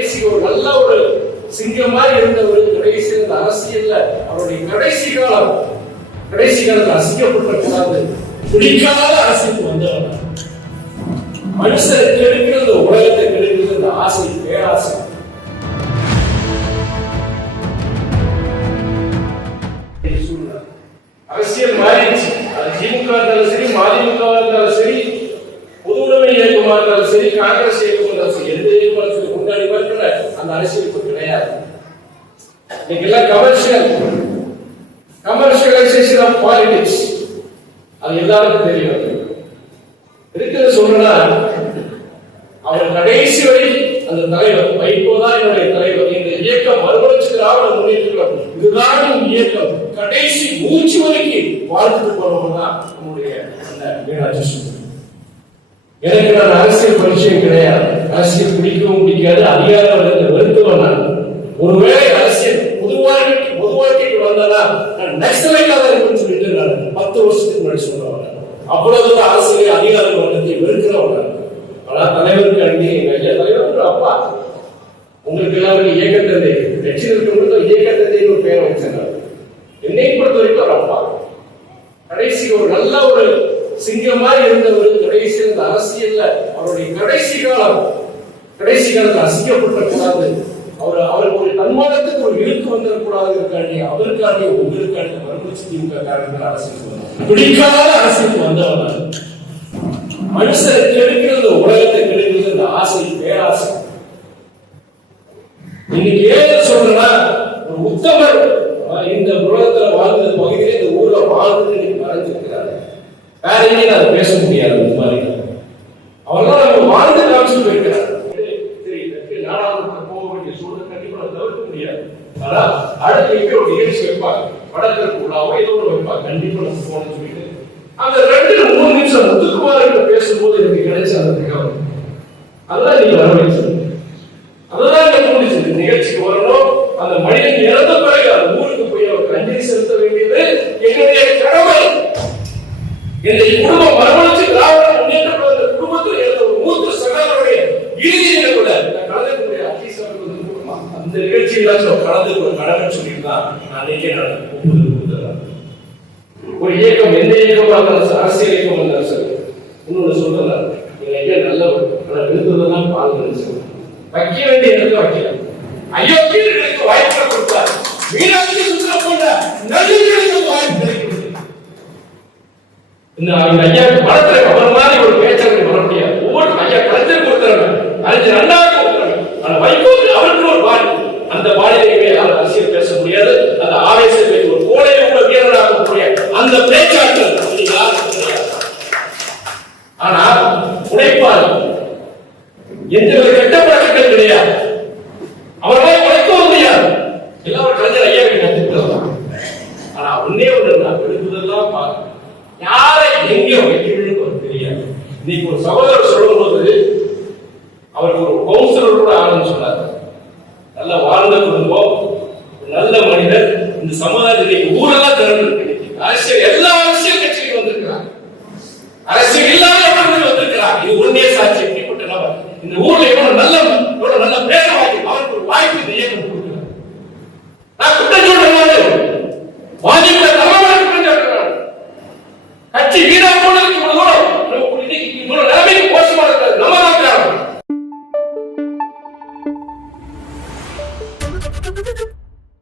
கடைசி ஒரு நல்ல ஒரு சிங்கம் மாதிரி இருந்தவர் கடைசி இந்த அரசியல்ல அவருடைய கடைசி காலம் கடைசி காலத்தை அசிங்கப்பட்ட கூடாது பிடிக்காத அரசியலுக்கு வந்தவர் மனுஷனை கெடுக்கிறது இந்த உலகத்தை கெடுக்கிறது இந்த ஆசை பேராசை. அரசியல் மாறிடுச்சு. அது திமுக இருந்தாலும் சரி மதிமுக இருந்தாலும் சரி பொது உடைமை இயக்கமா இருந்தாலும் சரி காங்கிரஸ் இயக்கமா இருந்தாலும் சரி எந்த இயக்கமாக முன்னாடி பார்க்கிற அந்த அரசியல் இப்ப கிடையாது. இன்னைக்கு எல்லாம் கமர்ஷியல் கமர்ஷியலைசேஷன் ஆஃப் பாலிடிக்ஸ் அது எல்லாருக்கும் தெரியும். இருக்கிறது சொல்றேன்னா அவர் கடைசி வரை அந்த தலைவர் வைகோ தான் என்னுடைய தலைவர். இந்த இயக்கம் மறுமலர்ச்சி திராவிட முன்னேற்றம் இதுதான் இயக்கம். கடைசி மூச்சு வரைக்கும் வாழ்த்துட்டு போறவங்க தான் நம்முடைய அந்த மீனாட்சி சுந்தர் எனக்கு நான் அரசியல் பரிச்சயம் கிடையாது. அரசியல் பிடிக்கவும் பிடிக்காது அதிகார வர்க்கத்தை வெறுத்தவன் நான். ஒருவேளை அரசியல் பொது வாழ்க்கைக்கு பொது வாழ்க்கைக்கு வந்தனா நான் நக்சலைட்டாக இருக்குன்னு சொல்லிட்டு நான் பத்து வருஷத்துக்கு முன்னாடி சொல்றவன் அவ்வளவு அரசியல் அதிகார வர்க்கத்தை வெறுக்கிறவன் ஆனா தலைவருக்கு அங்கே எங்க ஐயா தலைவர் அப்பா உங்களுக்கு எல்லாருமே இயக்கத்தந்தை கட்சியில் இருக்கிறவங்களுக்கு இயக்க ஒரு பேரை வச்சிருந்தார். என்னை பொறுத்த வரைக்கும் ஒரு அப்பா. கடைசி ஒரு நல்ல ஒரு சிங்கம் மாதிரி இருந்தவர் கடைசி இந்த அரசியல்ல அவருடைய கடைசி காலம் கடைசி காலத்தில் அசிங்கப்பட்ட கூடாது அவர் அவருக்கு ஒரு தன்மானத்துக்கு ஒரு இழுக்கு வந்துடக்கூடாது இருக்காண்டி அவருக்காண்டி உங்களுக்காண்டி மறுமலர்ச்சி திமுக காரணங்கள் அரசியல் பிடிக்காத அரசியலுக்கு வந்தவர் நான். மனுஷனை கெடுக்கிறது இந்த உலகத்தை கெடுக்கிறது இந்த ஆசை பேராசை. இன்னைக்கு ஏன் சொல்றேன்னா ஒரு உத்தமர் இந்த உலகத்துல வாழ்ந்த பகுதியில இந்த ஊர்ல வாழ்ந்து மறைஞ்சிருக்கிறாரு வேற எங்கேயும் அதை பேச முடியாது இந்த மாதிரி. அவர்லாம் நம்ம வாழ்ந்து காமிச்சு போயிருக்கிறார் சரி இதற்கு நாடாளுமன்ற போக வேண்டிய சூழ்நிலை கண்டிப்பா அதை தவிர்க்க முடியாது. ஆனா அடுத்து ஒரு நிகழ்ச்சி வைப்பாங்க. வடக்கிற்கு உள்ளாவோ ஏதோ ஒரு வைப்பாங்க. கண்டிப்பா நம்ம போகணும்னு சொல்லிட்டு. அந்த ரெண்டு மூணு நிமிஷம் முத்துக்குமார் கிட்ட பேசும்போது எனக்கு கிடைச்ச அந்த தகவல். அதான் நீங்க நிகழ்ச்சியில ஒரு கடமை சொல்லிட்டு அன்னைக்கே நடக்கும் ஒப்புதல் கொடுத்துறேன். ஒரு இயக்கம் எந்த இயக்கமாக இருந்தாலும் சரி, அரசியல் இயக்கம் இருந்தாலும் சரி இன்னொன்று சொல்றேன். எங்க ஐயா நல்லவர் ஆனால் விழுந்ததெல்லாம் பால் நினைச்சு வைக்க வேண்டிய இடத்துல வைக்கல. அயோக்கியர்களுக்கு வாய்ப்பு கொடுத்தார். மீனாட்சி சுந்தரம் போன்ற நடிகர்களுக்கு வாய்ப்பு கிடைக்கிறது இந்த ஐயா படத்துல அவர் மாதிரி ஒரு பேச்சருக்கு வர முடியாது ஒவ்வொரு ஐயா கலைஞர் கொடுத்துறாங்க அஞ்சு ரெண்டாவது கொடுத்துறாங்க ஆனா வைகோக்கு அவருக்கு ஒரு பாடி அந்த பாடியிலே யாரும் அரசியல் பேச முடியாது அந்த ஆவேசத்தை ஒரு கோடையை உள்ள வீரராக கூடிய அந்த பேச்சாற்றல் அப்படி யாருக்கும் கிடையாது ஆனால் உழைப்பார் எந்த ஒரு கெட்ட பழக்கங்கள் கிடையாது. அவர்களால் உழைக்கவும் முடியாது. எல்லாரும் கலைஞர் ஐயா கத்துக்கிட்டு ஆனா ஒன்னே ஒன்று நான் விழுந்ததெல்லாம் பார்க்க யாரை எங்க வைக்கணும்னு அவருக்கு தெரியாது. இன்னைக்கு ஒரு சகோதரர் சொல்லும் போது அவருக்கு ஒரு கவுன்சிலர் கூட ஆகணும்னு சொன்னார். நல்ல வாழ்ந்த குடும்பம் நல்ல மனிதர் இந்த சமுதாயத்தில் ஊரெல்லாம் திறந்து அரசியல் எல்லா அரசியல் கட்சிகளும் வந்திருக்கிறாங்க. அரசியல்